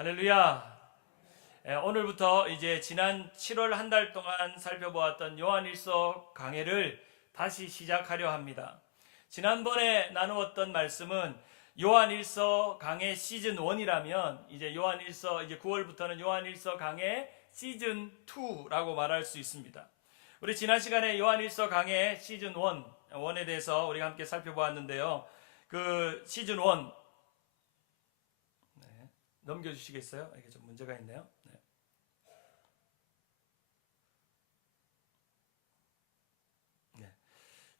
할렐루야. 오늘부터 이제 지난 7월 한 달 동안 살펴보았던 요한일서 강해를 다시 시작하려 합니다. 지난번에 나누었던 말씀은 요한일서 강해 시즌 1이라면 이제 요한일서 이제 9월부터는 요한일서 강해 시즌 2라고 말할 수 있습니다. 우리 지난 시간에 요한일서 강해 시즌 1에 대해서 우리가 함께 살펴보았는데요. 그 시즌 1 넘겨주시겠어요? 이게 좀 문제가 있네요.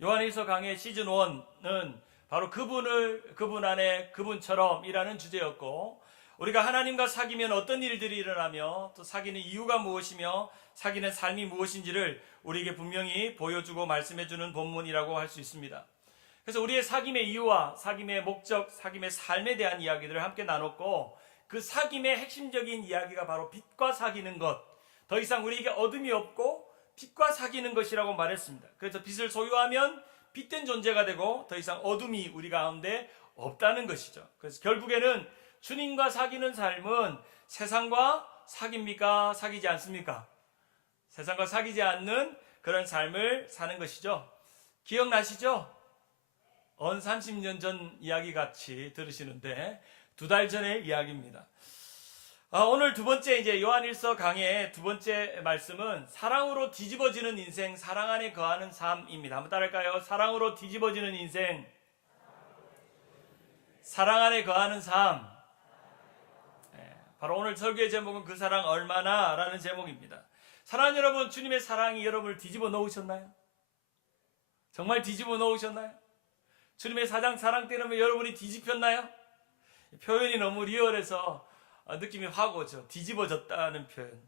요한일서 강해 시즌 1은 바로 그분 안에 그분처럼이라는 주제였고, 우리가 하나님과 사귀면 어떤 일들이 일어나며 또 사귀는 이유가 무엇이며 사귀는 삶이 무엇인지를 우리에게 분명히 보여주고 말씀해주는 본문이라고 할 수 있습니다. 그래서 우리의 사귐의 이유와 사귐의 목적, 사귐의 삶에 대한 이야기들을 함께 나눴고, 그 사귐의 핵심적인 이야기가 바로 빛과 사귀는 것, 더 이상 우리에게 어둠이 없고 빛과 사귀는 것이라고 말했습니다. 그래서 빛을 소유하면 빛된 존재가 되고 더 이상 어둠이 우리 가운데 없다는 것이죠. 그래서 결국에는 주님과 사귀는 삶은 세상과 사깁니까? 사귀지 않습니까? 세상과 사귀지 않는 그런 삶을 사는 것이죠. 기억나시죠? 30년 전 이야기 같이 들으시는데 2달 전의 이야기입니다. 오늘 두 번째 이제 요한일서 강해의 두 번째 말씀은 사랑으로 뒤집어지는 인생, 사랑 안에 거하는 삶입니다. 한번 따라할까요? 사랑으로 뒤집어지는 인생, 사랑 안에 거하는 삶. 바로 오늘 설교의 제목은 그 사랑 얼마나 라는 제목입니다. 사랑하는 여러분, 주님의 사랑이 여러분을 뒤집어 놓으셨나요? 정말 뒤집어 놓으셨나요? 주님의 사랑 때문에 여러분이 뒤집혔나요? 표현이 너무 리얼해서 느낌이 확 오죠. 뒤집어졌다는 표현.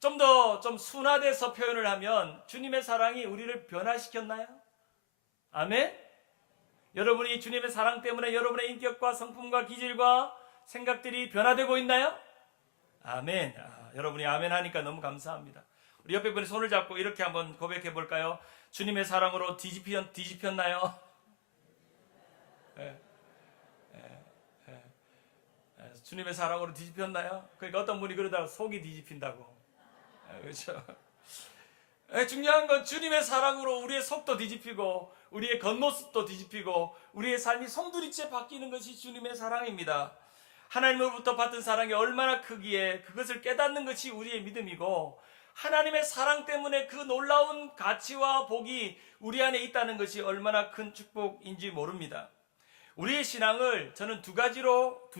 좀 순화돼서 표현을 하면 주님의 사랑이 우리를 변화시켰나요? 아멘? 여러분이 주님의 사랑 때문에 여러분의 인격과 성품과 기질과 생각들이 변화되고 있나요? 아멘. 여러분이 아멘 하니까 너무 감사합니다. 우리 옆에 분이 손을 잡고 이렇게 한번 고백해 볼까요? 주님의 사랑으로 뒤집혔나요? 주님의 사랑으로 뒤집혔나요? 그러니까 어떤 분이 그러다가 속이 뒤집힌다고. 그렇죠? 중요한 건 주님의 사랑으로 우리의 속도 뒤집히고 우리의 겉모습도 뒤집히고 우리의 삶이 송두리째 바뀌는 것이 주님의 사랑입니다. 하나님으로부터 받은 사랑이 얼마나 크기에 그것을 깨닫는 것이 우리의 믿음이고, 하나님의 사랑 때문에 그 놀라운 가치와 복이 우리 안에 있다는 것이 얼마나 큰 축복인지 모릅니다. 우리의 신앙을 저는 두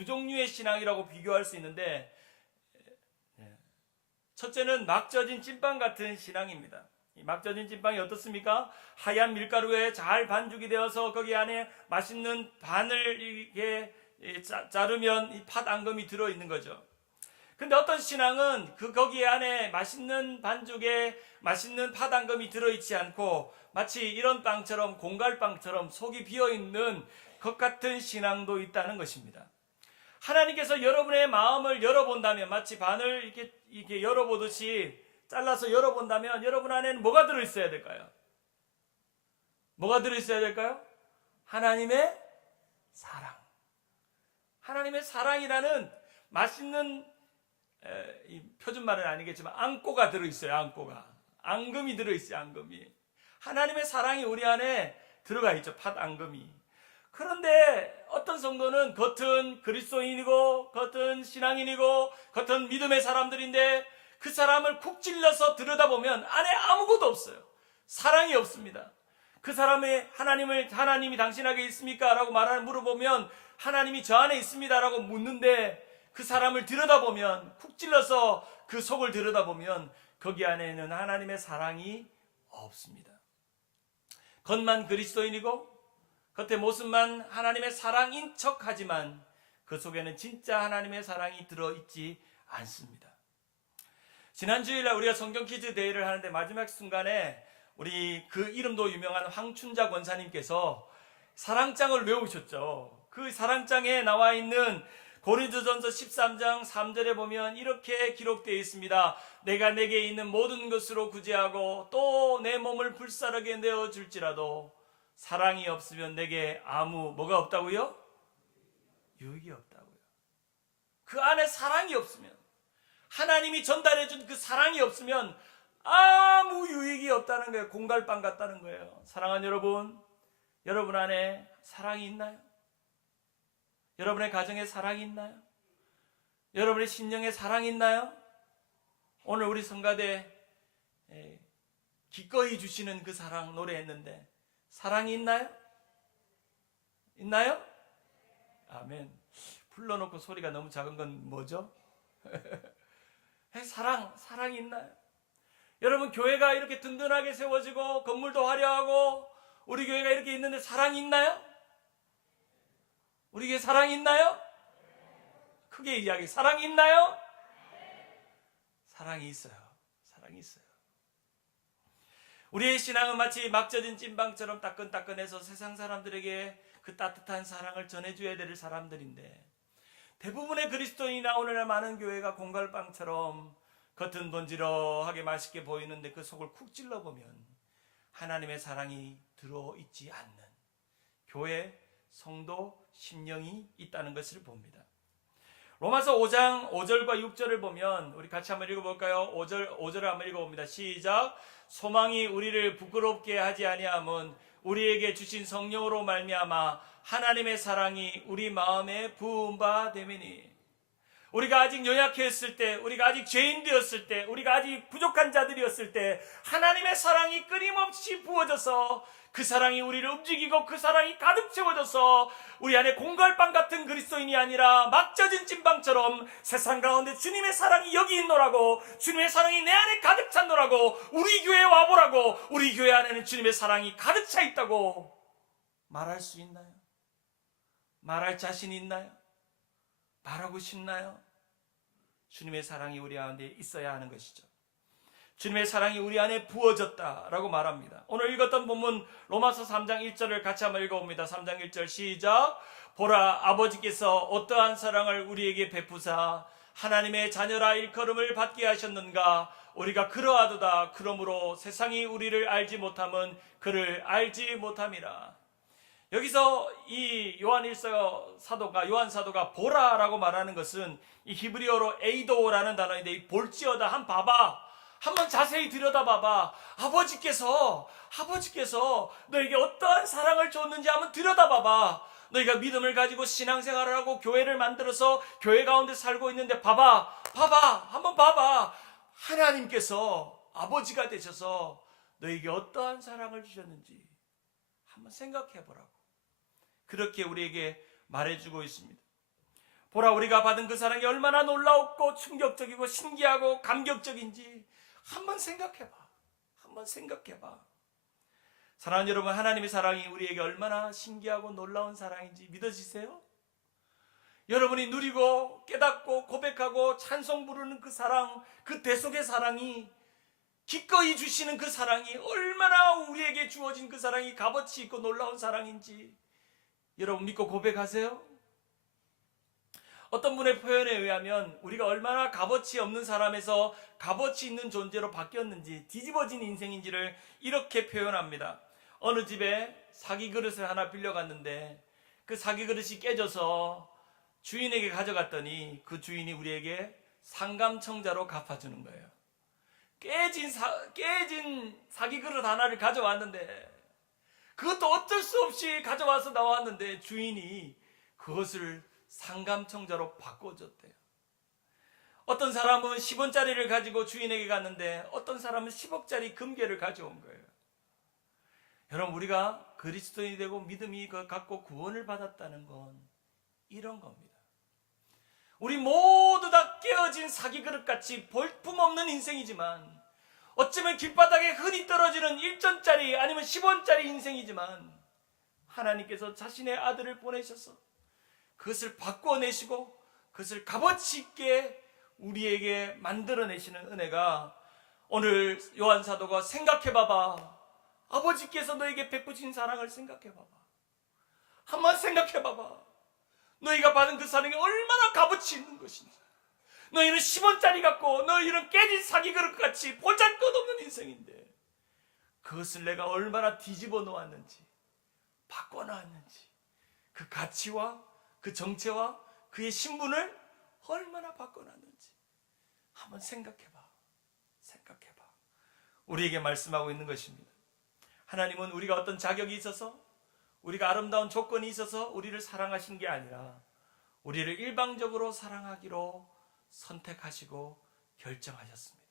종류의 신앙이라고 비교할 수 있는데, 첫째는 막 젖은 찐빵 같은 신앙입니다. 막 젖은 찐빵이 어떻습니까? 하얀 밀가루에 잘 반죽이 되어서 거기 안에 맛있는 반을 이렇게 자르면 이 팥 앙금이 들어있는 거죠. 근데 어떤 신앙은 거기 안에 맛있는 반죽에 맛있는 팥 앙금이 들어있지 않고 마치 이런 빵처럼 공갈빵처럼 속이 비어있는 것 같은 신앙도 있다는 것입니다. 하나님께서 여러분의 마음을 열어본다면, 마치 반을 이렇게 열어보듯이 잘라서 열어본다면 여러분 안에는 뭐가 들어있어야 될까요? 뭐가 들어있어야 될까요? 하나님의 사랑. 하나님의 사랑이라는 맛있는 표준말은 아니겠지만 앙꼬가 들어있어요. 앙꼬가. 앙금이 들어있어요. 앙금이. 하나님의 사랑이 우리 안에 들어가 있죠. 팥 앙금이. 그런데 어떤 성도는 겉은 그리스도인이고 겉은 신앙인이고 겉은 믿음의 사람들인데 그 사람을 쿡 찔러서 들여다보면 안에 아무것도 없어요. 사랑이 없습니다. 그 사람의 하나님이 당신에게 있습니까? 라고 물어보면 하나님이 저 안에 있습니다 라고 묻는데, 그 사람을 들여다보면, 쿡 찔러서 그 속을 들여다보면 거기 안에는 하나님의 사랑이 없습니다. 겉만 그리스도인이고 겉에 모습만 하나님의 사랑인 척하지만 그 속에는 진짜 하나님의 사랑이 들어있지 않습니다. 지난 주일날 우리가 성경 퀴즈 대회를 하는데 마지막 순간에 우리 그 이름도 유명한 황춘자 권사님께서 사랑장을 외우셨죠. 그 사랑장에 나와 있는 고린도전서 13장 3절에 보면 이렇게 기록되어 있습니다. 내가 내게 있는 모든 것으로 구제하고 또 내 몸을 불사르게 내어줄지라도 사랑이 없으면 내게 아무 뭐가 없다고요? 유익이 없다고요. 그 안에 사랑이 없으면, 하나님이 전달해준 그 사랑이 없으면 아무 유익이 없다는 거예요. 공갈빵 같다는 거예요. 사랑하는 여러분, 여러분 안에 사랑이 있나요? 여러분의 가정에 사랑이 있나요? 여러분의 심령에 사랑이 있나요? 오늘 우리 성가대 기꺼이 주시는 그 사랑 노래했는데 사랑이 있나요? 있나요? 아멘. 불러놓고 소리가 너무 작은 건 뭐죠? 사랑이 있나요? 여러분, 교회가 이렇게 든든하게 세워지고 건물도 화려하고 우리 교회가 이렇게 있는데 사랑이 있나요? 우리 교회 사랑이 있나요? 크게 이야기, 사랑이 있나요? 사랑이 있어요. 사랑이 있어요. 우리의 신앙은 마치 막 젖은 찐빵처럼 따끈따끈해서 세상 사람들에게 그 따뜻한 사랑을 전해줘야 될 사람들인데, 대부분의 그리스도인이나 오늘날 많은 교회가 공갈빵처럼 겉은 번지러하게 맛있게 보이는데 그 속을 쿡 찔러보면 하나님의 사랑이 들어있지 않는 교회, 성도, 심령이 있다는 것을 봅니다. 로마서 5장 5절과 6절을 보면 우리 같이 한번 읽어볼까요? 5절을 한번 읽어봅니다. 시작. 소망이 우리를 부끄럽게 하지 아니함은 우리에게 주신 성령으로 말미암아 하나님의 사랑이 우리 마음에 부은 바 됨이니. 우리가 아직 연약했을 때, 우리가 아직 죄인 되었을 때, 우리가 아직 부족한 자들이었을 때 하나님의 사랑이 끊임없이 부어져서 그 사랑이 우리를 움직이고 그 사랑이 가득 채워져서 우리 안에 공갈빵 같은 그리스도인이 아니라 막 젖은 찐빵처럼 세상 가운데 주님의 사랑이 여기 있노라고, 주님의 사랑이 내 안에 가득 찼노라고, 우리 교회에 와보라고, 우리 교회 안에는 주님의 사랑이 가득 차 있다고 말할 수 있나요? 말할 자신이 있나요? 말하고 싶나요? 주님의 사랑이 우리 안에 있어야 하는 것이죠. 주님의 사랑이 우리 안에 부어졌다라고 말합니다. 오늘 읽었던 본문 로마서 3장 1절을 같이 한번 읽어봅니다. 3장 1절 시작. 보라, 아버지께서 어떠한 사랑을 우리에게 베푸사 하나님의 자녀라 일컬음을 받게 하셨는가. 우리가 그러하도다. 그러므로 세상이 우리를 알지 못함은 그를 알지 못함이라. 여기서 이 요한 사도가 보라라고 말하는 것은 이 히브리어로 에이도라는 단어인데, 이 볼지어다, 한 봐봐, 한번 자세히 들여다봐봐. 아버지께서 너에게 어떠한 사랑을 줬는지 한번 들여다봐봐. 너희가 믿음을 가지고 신앙생활을 하고 교회를 만들어서 교회 가운데 살고 있는데 봐봐, 한번 봐봐. 하나님께서 아버지가 되셔서 너에게 어떠한 사랑을 주셨는지 한번 생각해보라고 그렇게 우리에게 말해주고 있습니다. 보라, 우리가 받은 그 사랑이 얼마나 놀라웠고 충격적이고 신기하고 감격적인지 한번 생각해봐. 사랑하는 여러분, 하나님의 사랑이 우리에게 얼마나 신기하고 놀라운 사랑인지 믿어지세요? 여러분이 누리고 깨닫고 고백하고 찬송 부르는 그 사랑, 그 대속의 사랑이, 기꺼이 주시는 그 사랑이 얼마나 우리에게 주어진 그 사랑이 값어치 있고 놀라운 사랑인지 여러분 믿고 고백하세요? 어떤 분의 표현에 의하면 우리가 얼마나 값어치 없는 사람에서 값어치 있는 존재로 바뀌었는지, 뒤집어진 인생인지를 이렇게 표현합니다. 어느 집에 사기 그릇을 하나 빌려갔는데 그 사기 그릇이 깨져서 주인에게 가져갔더니 그 주인이 우리에게 상감청자로 갚아주는 거예요. 깨진 사기 그릇 하나를 가져왔는데, 그것도 어쩔 수 없이 가져와서 나왔는데 주인이 그것을 상감청자로 바꿔줬대요. 어떤 사람은 10원짜리를 가지고 주인에게 갔는데 어떤 사람은 10억짜리 금괴를 가져온 거예요. 여러분, 우리가 그리스도인이 되고 믿음이 갖고 구원을 받았다는 건 이런 겁니다. 우리 모두 다 깨어진 사기 그릇같이 볼품없는 인생이지만, 어쩌면 길바닥에 흔히 떨어지는 1전짜리 아니면 10원짜리 인생이지만, 하나님께서 자신의 아들을 보내셔서 그것을 바꿔내시고 그것을 값어치 있게 우리에게 만들어내시는 은혜가, 오늘 요한 사도가 생각해봐봐. 아버지께서 너에게 베푸신 사랑을 생각해봐봐. 한번 생각해봐봐. 너희가 받은 그 사랑이 얼마나 값어치 있는 것인지. 너희는 10원짜리 갖고, 너희는 깨진 사기 그릇같이 보잘것없는 인생인데 그것을 내가 얼마나 뒤집어 놓았는지, 바꿔 놨는지, 그 가치와 그 정체와 그의 신분을 얼마나 바꿔놨는지 한번 생각해봐. 우리에게 말씀하고 있는 것입니다. 하나님은 우리가 어떤 자격이 있어서, 우리가 아름다운 조건이 있어서 우리를 사랑하신 게 아니라 우리를 일방적으로 사랑하기로 선택하시고 결정하셨습니다.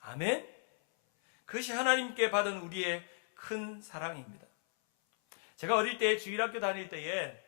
아멘. 그것이 하나님께 받은 우리의 큰 사랑입니다. 제가 어릴 때 주일학교 다닐 때에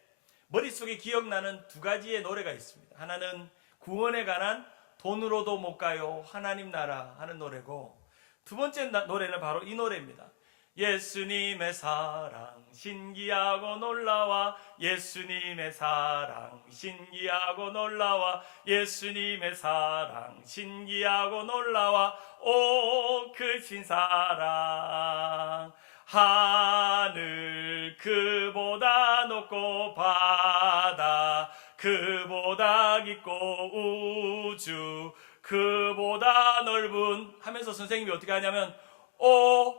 머릿속에 기억나는 두 가지의 노래가 있습니다. 하나는 구원에 관한 돈으로도 못 가요 하나님 나라 하는 노래고, 두 번째 노래는 바로 이 노래입니다. 예수님의 사랑 신기하고 놀라워, 예수님의 사랑 신기하고 놀라워, 예수님의 사랑 신기하고 놀라워, 오 크신 사랑, 하늘 그보다 높고 바다 그보다 깊고 우주 그보다 넓은 하면서 선생님이 어떻게 하냐면 오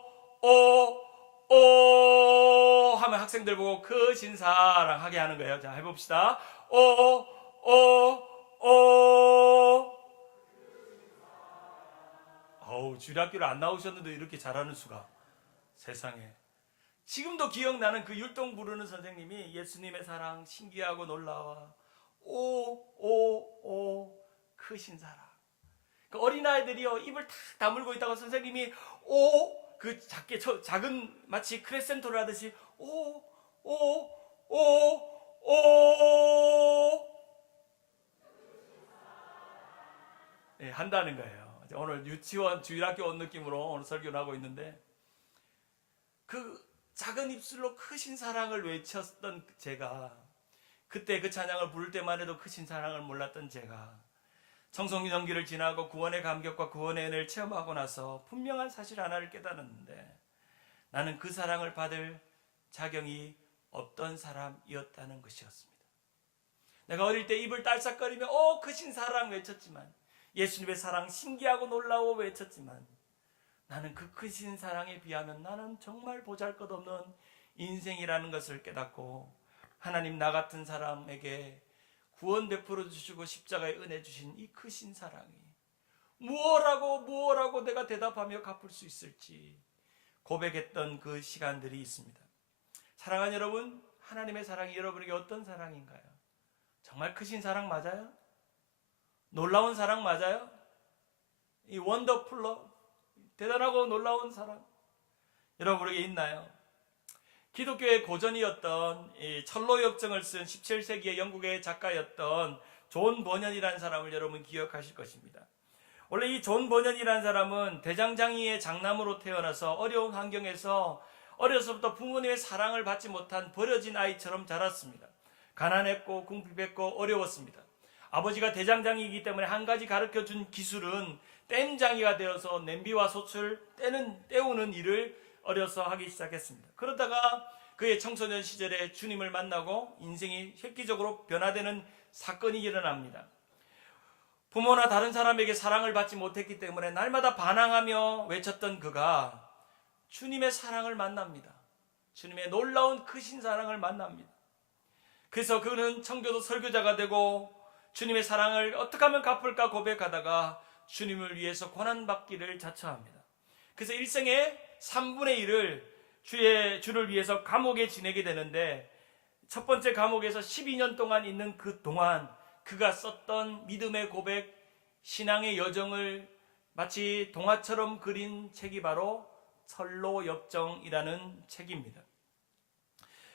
하면 학생들 보고 크신 사랑 하게 하는 거예요. 자, 해봅시다. 오 어우, 주일학교를 안 나오셨는데 이렇게 잘하는 수가, 세상에. 지금도 기억나는 그 율동 부르는 선생님이 예수님의 사랑 신기하고 놀라워, 오 크신 사랑. 그 어린아이들이요 입을 탁 다물고 있다가 선생님이 그 작은 마치 크레센토를 하듯이 네, 한다는 거예요. 오늘 유치원 주일학교 온 느낌으로 오늘 설교를 하고 있는데, 그 작은 입술로 크신 사랑을 외쳤던 제가, 그때 그 찬양을 부를 때만 해도 크신 사랑을 몰랐던 제가, 청소년기를 지나고 구원의 감격과 구원의 은혜를 체험하고 나서 분명한 사실 하나를 깨달았는데, 나는 그 사랑을 받을 자격이 없던 사람이었다는 것이었습니다. 내가 어릴 때 입을 딸싹거리며 크신 사랑 외쳤지만, 예수님의 사랑 신기하고 놀라워 외쳤지만, 나는 그 크신 사랑에 비하면 나는 정말 보잘것없는 인생이라는 것을 깨닫고, 하나님 나 같은 사람에게 구원 베풀어 주시고 십자가의 은혜 주신 이 크신 사랑이 무엇라고 내가 대답하며 갚을 수 있을지 고백했던 그 시간들이 있습니다. 사랑하는 여러분, 하나님의 사랑이 여러분에게 어떤 사랑인가요? 정말 크신 사랑 맞아요? 놀라운 사랑 맞아요? 이 원더풀러, 대단하고 놀라운 사랑 여러분에게 있나요? 기독교의 고전이었던 이 철로역정을 쓴 17세기의 영국의 작가였던 존 버년이라는 사람을 여러분 기억하실 것입니다. 원래 이 존 버년이라는 사람은 대장장이의 장남으로 태어나서 어려운 환경에서 어려서부터 부모님의 사랑을 받지 못한 버려진 아이처럼 자랐습니다. 가난했고 궁핍했고 어려웠습니다. 아버지가 대장장이이기 때문에 한 가지 가르쳐준 기술은 땜장이가 되어서 냄비와 솥을 때우는 일을 어려서 하기 시작했습니다. 그러다가 그의 청소년 시절에 주님을 만나고 인생이 획기적으로 변화되는 사건이 일어납니다. 부모나 다른 사람에게 사랑을 받지 못했기 때문에 날마다 반항하며 외쳤던 그가 주님의 사랑을 만납니다. 주님의 놀라운 크신 사랑을 만납니다. 그래서 그는 청교도 설교자가 되고 주님의 사랑을 어떻게 하면 갚을까 고백하다가 주님을 위해서 고난받기를 자처합니다. 그래서 일생의 3분의 1을 주를 위해서 감옥에 지내게 되는데, 첫 번째 감옥에서 12년 동안 있는 그 동안 그가 썼던 믿음의 고백, 신앙의 여정을 마치 동화처럼 그린 책이 바로 철로역정이라는 책입니다.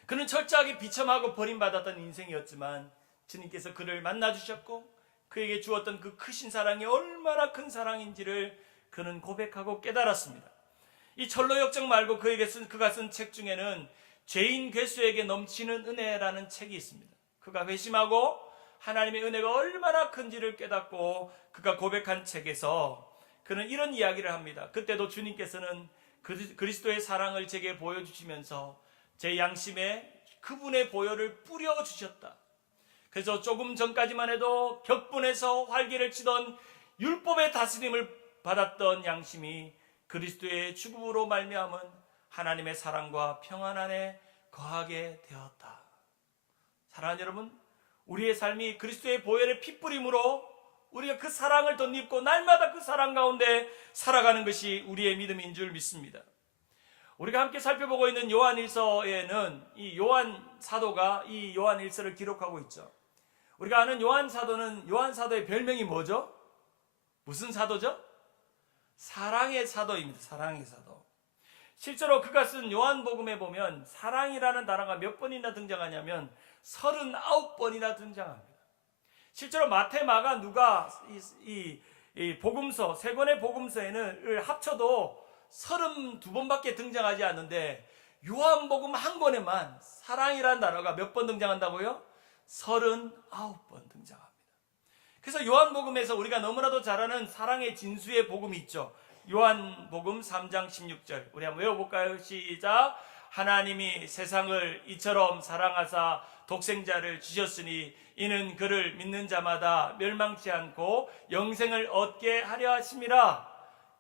그는 철저하게 비참하고 버림받았던 인생이었지만 주님께서 그를 만나주셨고 그에게 주었던 그 크신 사랑이 얼마나 큰 사랑인지를 그는 고백하고 깨달았습니다. 이 철로역정 말고 그가 쓴 책 중에는 죄인 괴수에게 넘치는 은혜라는 책이 있습니다. 그가 회심하고 하나님의 은혜가 얼마나 큰지를 깨닫고 그가 고백한 책에서 그는 이런 이야기를 합니다. 그때도 주님께서는 그리스도의 사랑을 제게 보여주시면서 제 양심에 그분의 보혈을 뿌려주셨다. 그래서 조금 전까지만 해도 격분해서 활개를 치던 율법의 다스림을 받았던 양심이 그리스도의 죽음으로 말미암은 하나님의 사랑과 평안 안에 거하게 되었다. 사랑하는 여러분, 우리의 삶이 그리스도의 보혈의 핏뿌림으로 우리가 그 사랑을 덧입고 날마다 그 사랑 가운데 살아가는 것이 우리의 믿음인 줄 믿습니다. 우리가 함께 살펴보고 있는 요한일서에는 이 요한 사도가 이 요한일서를 기록하고 있죠. 우리가 아는 요한 사도는 요한 사도의 별명이 뭐죠? 무슨 사도죠? 사랑의 사도입니다. 사랑의 사도. 실제로 그가 쓴 요한복음에 보면 사랑이라는 단어가 몇 번이나 등장하냐면 39번이나 등장합니다. 실제로 마태, 마가, 누가 이 복음서 세 권의 복음서에는 합쳐도 32번밖에 등장하지 않는데 요한복음 한 권에만 사랑이라는 단어가 몇 번 등장한다고요? 39번 등장합니다. 그래서 요한복음에서 우리가 너무나도 잘 아는 사랑의 진수의 복음이 있죠. 요한복음 3장 16절 우리 한번 외워볼까요? 시작. 하나님이 세상을 이처럼 사랑하사 독생자를 주셨으니 이는 그를 믿는 자마다 멸망치 않고 영생을 얻게 하려 하심이라.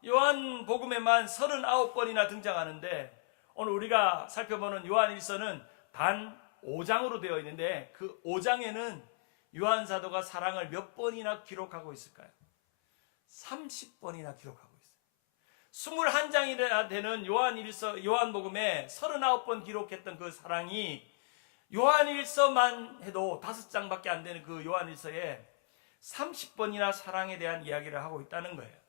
요한복음에만 39번이나 등장하는데 오늘 우리가 살펴보는 요한일서는 단 5장으로 되어 있는데 그 5장에는 요한 사도가 사랑을 몇 번이나 기록하고 있을까요? 30번이나 기록하고 있어요. 21장이나 되는 요한복음에 39번 기록했던 그 사랑이 요한일서만 해도 5장밖에 안 되는 그 요한일서에 30번이나 사랑에 대한 이야기를 하고 있다는 거예요.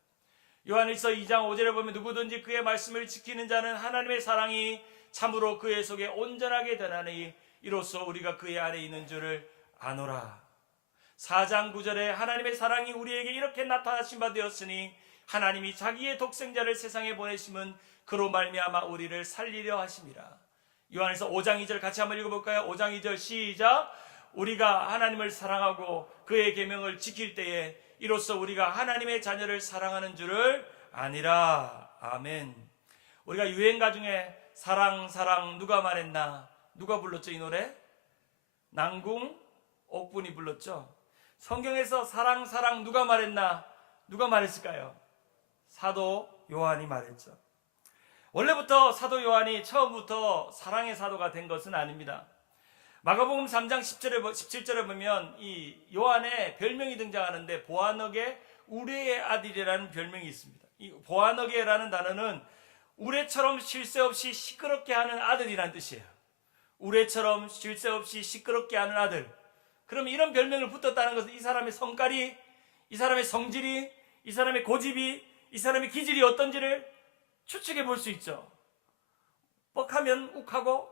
요한일서 2장 5절에 보면 누구든지 그의 말씀을 지키는 자는 하나님의 사랑이 참으로 그의 속에 온전하게 드러나니 이로써 우리가 그의 안에 있는 줄을 아노라. 4장 9절에 하나님의 사랑이 우리에게 이렇게 나타나신 바 되었으니 하나님이 자기의 독생자를 세상에 보내심은 그로 말미암아 우리를 살리려 하심이라. 요한일서 5장 2절 같이 한번 읽어볼까요? 5장 2절 시작. 우리가 하나님을 사랑하고 그의 계명을 지킬 때에 이로써 우리가 하나님의 자녀를 사랑하는 줄을 아니라. 아멘. 우리가 유행가 중에 사랑 사랑 누가 말했나, 누가 불렀죠 이 노래? 남궁 옥분이 불렀죠. 성경에서 사랑 사랑 누가 말했나, 누가 말했을까요? 사도 요한이 말했죠. 원래부터 사도 요한이 처음부터 사랑의 사도가 된 것은 아닙니다. 마가복음 3장 17절에 보면 이 요한의 별명이 등장하는데 보아너게 우레의 아들이라는 별명이 있습니다. 이 보아너게라는 단어는 우레처럼 쉴 새 없이 시끄럽게 하는 아들이라는 뜻이에요. 우레처럼 쉴 새 없이 시끄럽게 하는 아들. 그러면 이런 별명을 붙었다는 것은 이 사람의 성깔이, 이 사람의 성질이, 이 사람의 고집이, 이 사람의 기질이 어떤지를 추측해 볼 수 있죠. 뻑하면 욱하고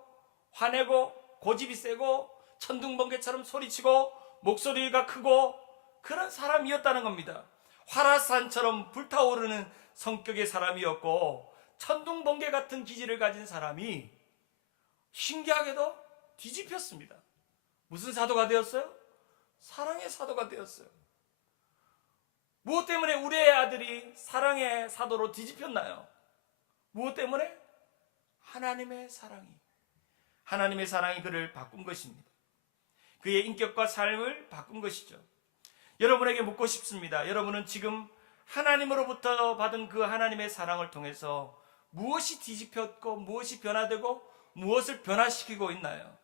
화내고 고집이 세고 천둥번개처럼 소리치고 목소리가 크고 그런 사람이었다는 겁니다. 화라산처럼 불타오르는 성격의 사람이었고 천둥번개 같은 기질을 가진 사람이 신기하게도 뒤집혔습니다. 무슨 사도가 되었어요? 사랑의 사도가 되었어요. 무엇 때문에 우리의 아들이 사랑의 사도로 뒤집혔나요? 무엇 때문에? 하나님의 사랑이 그를 바꾼 것입니다. 그의 인격과 삶을 바꾼 것이죠. 여러분에게 묻고 싶습니다. 여러분은 지금 하나님으로부터 받은 그 하나님의 사랑을 통해서 무엇이 뒤집혔고 무엇이 변화되고 무엇을 변화시키고 있나요?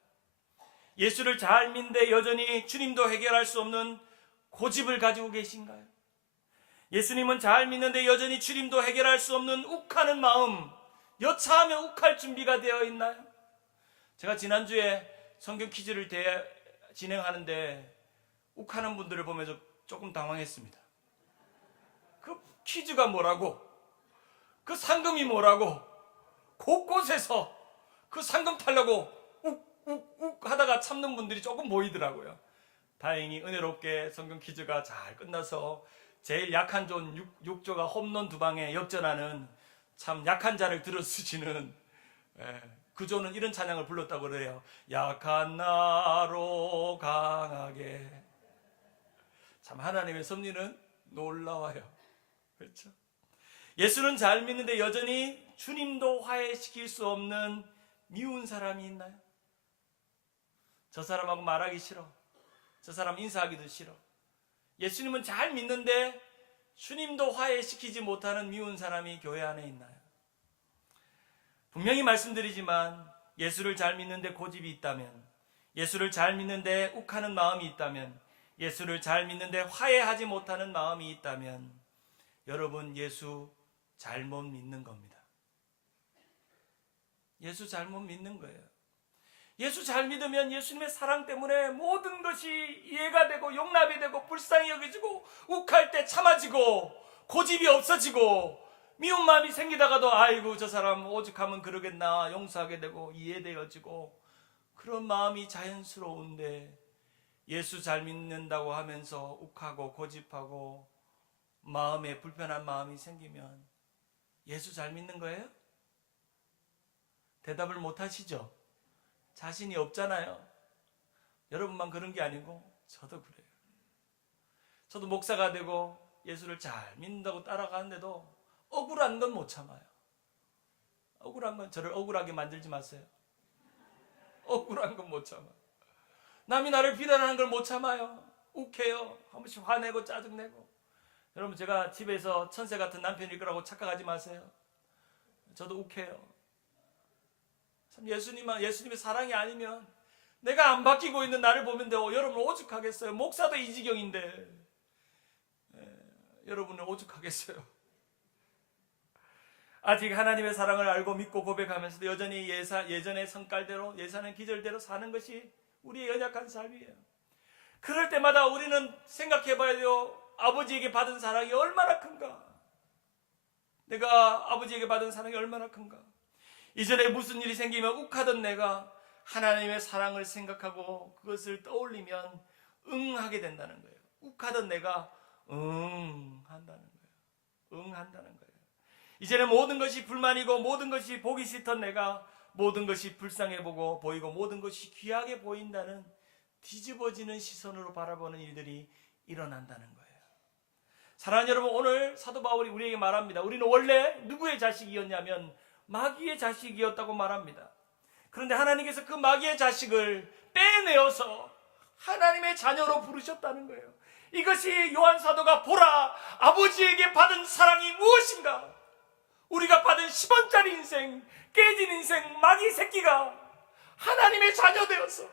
예수를 잘 믿는데 여전히 주님도 해결할 수 없는 고집을 가지고 계신가요? 예수님은 잘 믿는데 여전히 주님도 해결할 수 없는 욱하는 마음, 여차하면 욱할 준비가 되어 있나요? 제가 지난주에 성경 퀴즈를 진행하는데 욱하는 분들을 보면서 조금 당황했습니다. 그 퀴즈가 뭐라고, 그 상금이 뭐라고, 곳곳에서 그 상금 타려고 욱 하다가 참는 분들이 조금 보이더라고요. 다행히 은혜롭게 성경 퀴즈가 잘 끝나서 제일 약한 존 6조가 홈런 2방에 역전하는 참 약한 자를 들어쓰시는 그 조는 이런 찬양을 불렀다고 그래요. 약한 나로 강하게. 참 하나님의 섭리는 놀라워요. 그렇죠? 예수는 잘 믿는데 여전히 주님도 화해시킬 수 없는 미운 사람이 있나요? 저 사람하고 말하기 싫어. 저 사람 인사하기도 싫어. 예수님은 잘 믿는데 주님도 화해시키지 못하는 미운 사람이 교회 안에 있나요? 분명히 말씀드리지만 예수를 잘 믿는데 고집이 있다면, 예수를 잘 믿는데 욱하는 마음이 있다면, 예수를 잘 믿는데 화해하지 못하는 마음이 있다면 여러분 예수 잘못 믿는 겁니다. 예수 잘못 믿는 거예요. 예수 잘 믿으면 예수님의 사랑 때문에 모든 것이 이해가 되고 용납이 되고 불쌍히 여겨지고 욱할 때 참아지고 고집이 없어지고 미운 마음이 생기다가도 아이고 저 사람 오죽하면 그러겠나 용서하게 되고 이해되어지고 그런 마음이 자연스러운데 예수 잘 믿는다고 하면서 욱하고 고집하고 마음에 불편한 마음이 생기면 예수 잘 믿는 거예요? 대답을 못 하시죠? 자신이 없잖아요. 여러분만 그런 게 아니고 저도 그래요. 저도 목사가 되고 예수를 잘 믿는다고 따라가는데도 억울한 건 못 참아요. 억울한 건 저를 억울하게 만들지 마세요. 억울한 건 못 참아요. 남이 나를 비난하는 걸 못 참아요. 욱해요. 한 번씩 화내고 짜증내고. 여러분 제가 집에서 천사 같은 남편일 거라고 착각하지 마세요. 저도 욱해요. 참 예수님의 사랑이 아니면 내가 안 바뀌고 있는 나를 보면 여러분 오죽하겠어요. 목사도 이 지경인데 여러분은 오죽하겠어요. 아직 하나님의 사랑을 알고 믿고 고백하면서도 여전히 예전의 성깔대로 예전의 기절대로 사는 것이 우리의 연약한 삶이에요. 그럴 때마다 우리는 생각해 봐야 돼요. 아버지에게 받은 사랑이 얼마나 큰가. 내가 아버지에게 받은 사랑이 얼마나 큰가. 이전에 무슨 일이 생기면 욱하던 내가 하나님의 사랑을 생각하고 그것을 떠올리면 응하게 된다는 거예요. 욱하던 내가 응한다는 거예요. 응한다는 거예요. 이제는 모든 것이 불만이고 모든 것이 보기 싫던 내가 모든 것이 불쌍해 보이고 모든 것이 귀하게 보인다는 뒤집어지는 시선으로 바라보는 일들이 일어난다는 거예요. 사랑하는 여러분, 오늘 사도 바울이 우리에게 말합니다. 우리는 원래 누구의 자식이었냐면 마귀의 자식이었다고 말합니다. 그런데 하나님께서 그 마귀의 자식을 빼내어서 하나님의 자녀로 부르셨다는 거예요. 이것이 요한 사도가 보라 아버지에게 받은 사랑이 무엇인가. 우리가 받은 10원짜리 인생, 깨진 인생, 마귀 새끼가 하나님의 자녀 되어서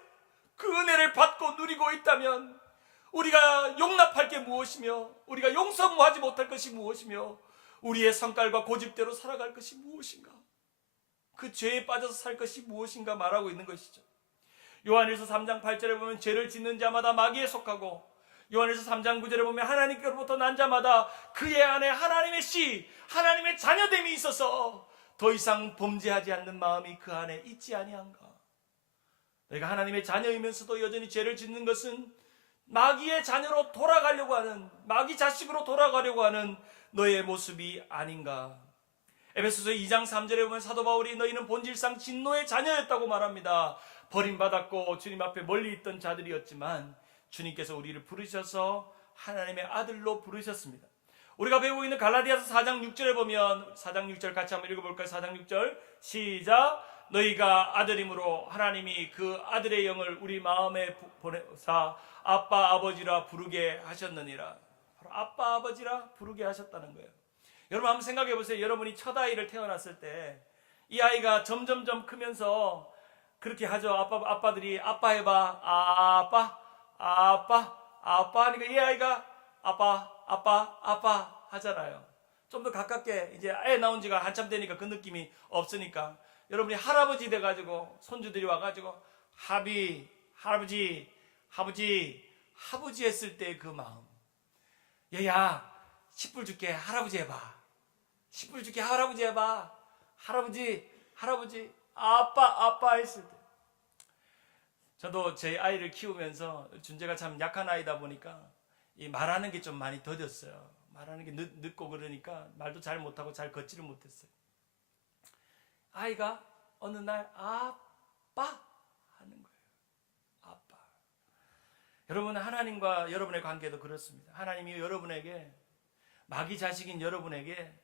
그 은혜를 받고 누리고 있다면 우리가 용납할 게 무엇이며 우리가 용서하지 못할 것이 무엇이며 우리의 성깔과 고집대로 살아갈 것이 무엇인가, 그 죄에 빠져서 살 것이 무엇인가 말하고 있는 것이죠. 요한일서 3장 8절에 보면 죄를 짓는 자마다 마귀에 속하고, 요한일서 3장 9절에 보면 하나님께로부터 난 자마다 그의 안에 하나님의 씨, 하나님의 자녀됨이 있어서 더 이상 범죄하지 않는 마음이 그 안에 있지 아니한가. 내가 하나님의 자녀이면서도 여전히 죄를 짓는 것은 마귀의 자녀로 돌아가려고 하는, 마귀 자식으로 돌아가려고 하는 너의 모습이 아닌가. 에베소서 2장 3절에 보면 사도 바울이 너희는 본질상 진노의 자녀였다고 말합니다. 버림받았고 주님 앞에 멀리 있던 자들이었지만 주님께서 우리를 부르셔서 하나님의 아들로 부르셨습니다. 우리가 배우고 있는 갈라디아서 4장 6절에 보면, 4장 6절 같이 한번 읽어볼까요? 4장 6절 시작. 너희가 아들임으로 하나님이 그 아들의 영을 우리 마음에 보내사 아빠 아버지라 부르게 하셨느니라. 아빠 아버지라 부르게 하셨다는 거예요. 여러분 한번 생각해 보세요. 여러분이 첫 아이를 태어났을 때 이 아이가 점점점 크면서 그렇게 하죠. 아빠들이 아빠 해봐. 아빠 하니까 이 아이가 아빠 하잖아요. 좀 더 가깝게 이제 애 나온 지가 한참 되니까 그 느낌이 없으니까 여러분이 할아버지 돼가지고 손주들이 와가지고 할아버지 했을 때 그 마음. 얘야 10불 줄게 할아버지 해봐. 10불 줄게 할아버지 해봐. 할아버지 아빠 했을 때. 저도 제 아이를 키우면서 준재가 참 약한 아이다 보니까 이 말하는 게 좀 많이 더뎠어요. 말하는 게 늦고 그러니까 말도 잘 못하고 잘 걷지를 못했어요. 아이가 어느 날 아빠 하는 거예요. 아빠. 여러분, 하나님과 여러분의 관계도 그렇습니다. 하나님이 여러분에게, 마귀 자식인 여러분에게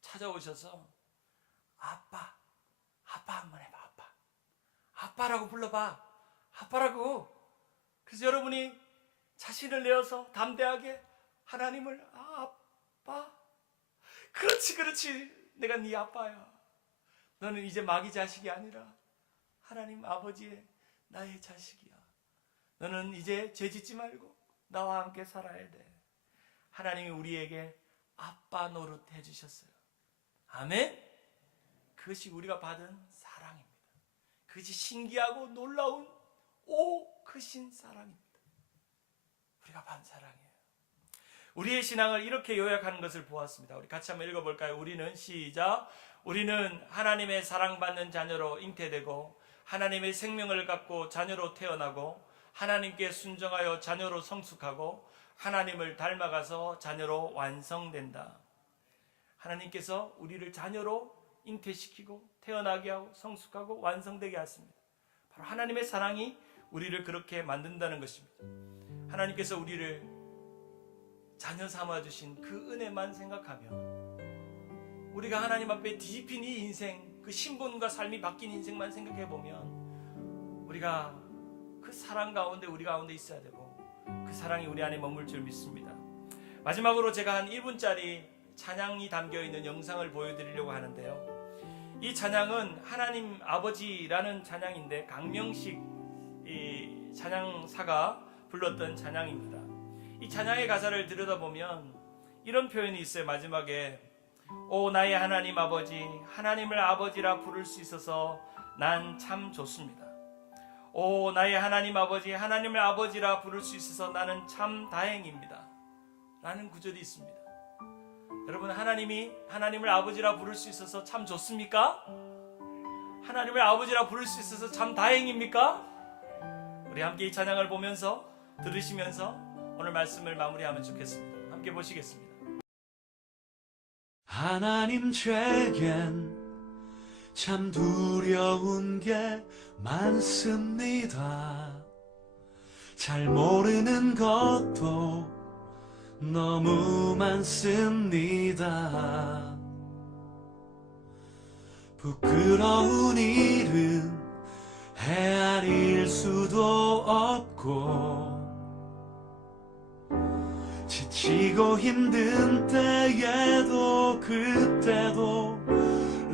찾아오셔서 아빠 한번 해봐. 아빠라고 불러봐. 아빠라고. 그래서 여러분이 자신을 내어서 담대하게 하나님을 아빠. 그렇지. 내가 네 아빠야. 너는 이제 마귀 자식이 아니라 하나님 아버지의 나의 자식이야. 너는 이제 죄짓지 말고 나와 함께 살아야 돼. 하나님이 우리에게 아빠 노릇 해주셨어요. 아멘. 그것이 우리가 받은 사랑입니다. 그것이 신기하고 놀라운 크신 사랑입니다. 우리가 받은 사랑이에요. 우리의 신앙을 이렇게 요약하는 것을 보았습니다. 우리 같이 한번 읽어볼까요? 우리는 시작. 우리는 하나님의 사랑받는 자녀로 잉태되고 하나님의 생명을 갖고 자녀로 태어나고 하나님께 순종하여 자녀로 성숙하고 하나님을 닮아가서 자녀로 완성된다. 하나님께서 우리를 자녀로 잉태시키고 태어나게 하고 성숙하고 완성되게 하십니다. 바로 하나님의 사랑이 우리를 그렇게 만든다는 것입니다. 하나님께서 우리를 자녀 삼아주신 그 은혜만 생각하면, 우리가 하나님 앞에 뒤집힌 이 인생, 그 신분과 삶이 바뀐 인생만 생각해보면 우리가 그 사랑 가운데 우리 가운데 있어야 되고 그 사랑이 우리 안에 머물 줄 믿습니다. 마지막으로 제가 한 1분짜리 찬양이 담겨있는 영상을 보여드리려고 하는데요, 이 찬양은 하나님 아버지라는 찬양인데 강명식 이 찬양사가 불렀던 찬양입니다. 이 찬양의 가사를 들여다보면 이런 표현이 있어요. 마지막에 오 나의 하나님 아버지, 하나님을 아버지라 부를 수 있어서 난 참 좋습니다. 오 나의 하나님 아버지, 하나님을 아버지라 부를 수 있어서 나는 참 다행입니다 라는 구절이 있습니다. 여러분, 하나님을 아버지라 부를 수 있어서 참 좋습니까? 하나님을 아버지라 부를 수 있어서 참 다행입니까? 우리 함께 이 찬양을 보면서 들으시면서 오늘 말씀을 마무리하면 좋겠습니다. 함께 보시겠습니다. 하나님 제겐 참 두려운 게 많습니다. 잘 모르는 것도 너무 많습니다. 부끄러운 일은 헤아릴 수도 없고 지치고 힘든 때에도 그때도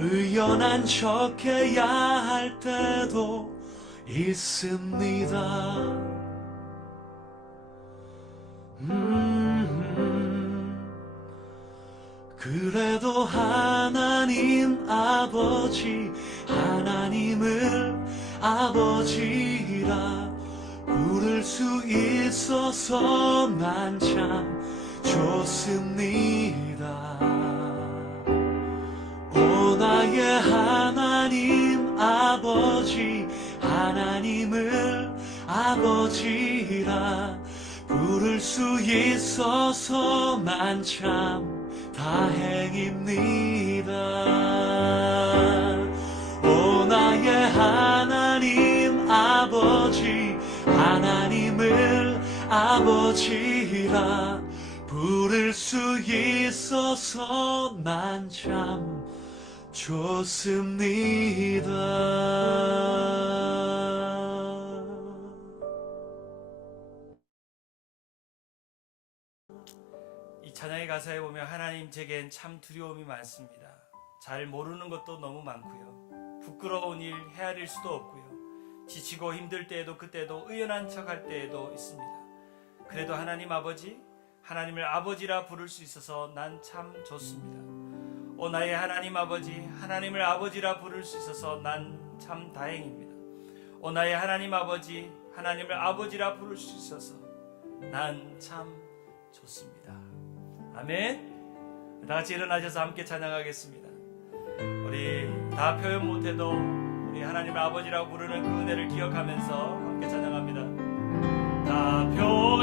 의연한 척해야 할 때도 있습니다. 그래도 하나님 아버지, 하나님을 아버지라 부를 수 있어서 난 참 좋습니다. 오 나의 하나님 아버지, 하나님을 아버지라 부를 수 있어서 난 참 다행입니다. 오 나의 하나님 아버지, 하나님을 아버지라 부를 수 있어서 난 참 좋습니다. 이 찬양의 가사에 보면 하나님 제겐 참 두려움이 많습니다. 잘 모르는 것도 너무 많고요. 부끄러운 일 헤아릴 수도 없고요. 지치고 힘들 때에도 그때도 의연한 척할 때에도 있습니다. 그래도 하나님 아버지, 하나님을 아버지라 부를 수 있어서 난 참 좋습니다. 오 나의 하나님 아버지, 하나님을 아버지라 부를 수 있어서 난 참 다행입니다. 오 나의 하나님 아버지, 하나님을 아버지라 부를 수 있어서 난 참 좋습니다. 아멘. 다 같이 일어나셔서 함께 찬양하겠습니다. 우리 다 표현 못해도 우리 하나님을 아버지라고 부르는 그 은혜를 기억하면서 함께 찬양합니다. 다 표현